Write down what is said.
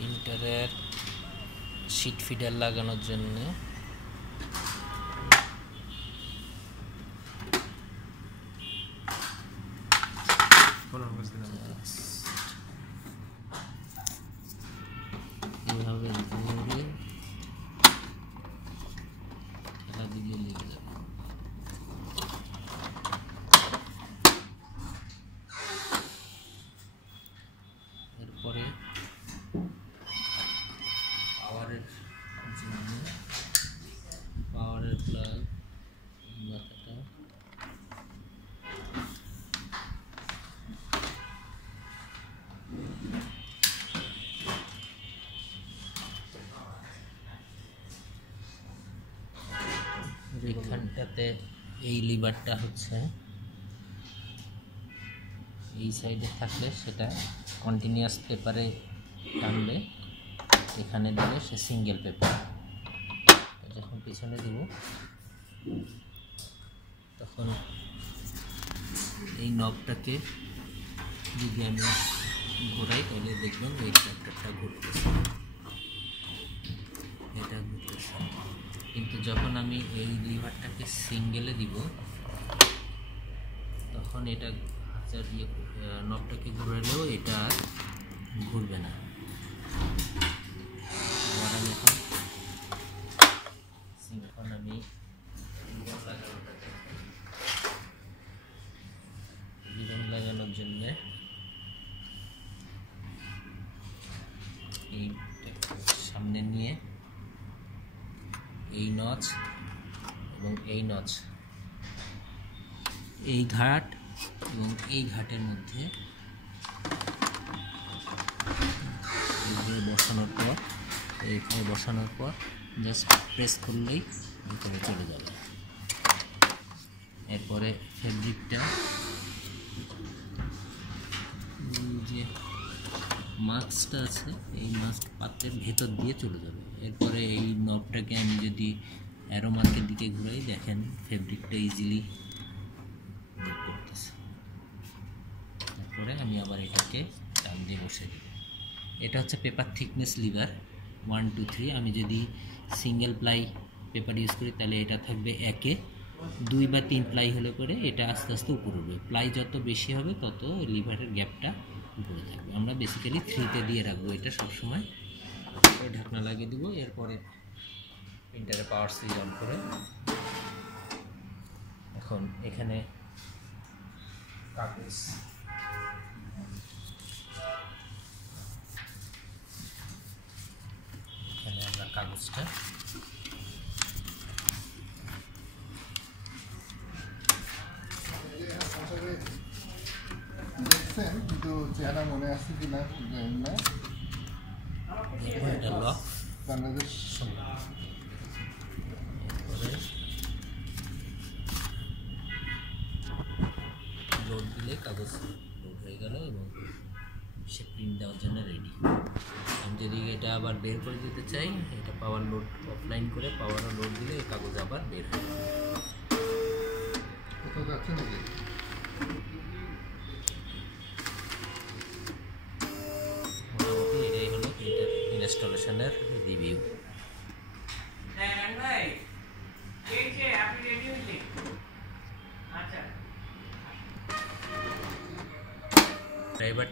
প্রিন্টারের sheet feeder লাগানোর জন্য এভাবে ঘুরে ঠেলা দিলে লেগে যাবে। এরপরে পাওয়ারের প্লাগ মাথাটা এখানটাতে এই লিভারটা হচ্ছে এই সাইডে থাকলে সেটা কন্টিনিউয়াস পেপারে টানবে, এখানে দিলে সে সিঙ্গেল পেপার। যখন পিছনে দেব তখন এই নবটাকে যদি আমি ঘোরাই তাহলে দেখবেন এই ট্র্যাক্টরটা ঘুরতেছে, এটা ঘুরতেছে। কিন্তু যখন আমি এই লিভারটাকে সিঙ্গেলে দিব তখন এটা নবটাকে ঘোরালেও এটা আর ঘুরবে না। আবার আমি এখন আমি রিবন লাগানোর জন্য এই সামনে নিয়ে এই নচ এবং এই নচ, এই ঘাট এবং এই ঘাটের মধ্যে এইভাবে বসানোর পর জাস্ট প্রেস করলেই ভিতরে চলে যাবে। এরপরে ফেব্রিকটা যে মাস্কটা আছে এই মাস্ক পাত্রের ভেতর দিয়ে চলে যাবে। এরপরে এই নবটাকে আমি যদি অ্যারো মার্কের দিকে ঘুরাই দেখেন ফেব্রিকটা ইজিলি বের করতেছে। তারপরে আমি আবার এটাকে টান দিয়ে বসে দিই। এটা হচ্ছে পেপার থিকনেস লিভার 1 2 3। আমি যদি সিঙ্গেল প্লাই পেপার ইউজ করি তাহলে এটা থাকবে 1-এ, 2 বা 3 প্লাই হলে পরে এটা আস্তে আস্তে উপরে উঠবে। প্লাই যত বেশি হবে তত লিভারের গ্যাপটা উপরে থাকবে। আমরা বেসিক্যালি 3-তে দিয়ে রাখবো এটা সবসময়। ঢাকনা লাগিয়ে দেবো। এরপরে প্রিন্টারে পাওয়ার সুইচ অন করে এখন এখানে কাগজ আমরা কাগজটা দেখছেন কিন্তু চেহারা মনে আসছে কিনা না। এটা লক বাংলাদেশ লোড দিলে কাগজ লোড হয়ে গেল এবং সে প্রিন্ট দেওয়ার জন্য রেডি। আমি যদি এটা আবার বের করে দিতে চাই, এটা পাওয়ার লোড অফলাইন করে পাওয়ার লোড দিলে এই কাগজ আবার বের হয়ে যাবে। কোথাও যাচ্ছে নাকি? মোটামুটি এটাই হলো প্রিন্টার ইনস্টলেশনের রিভিউ। ড্রাইভার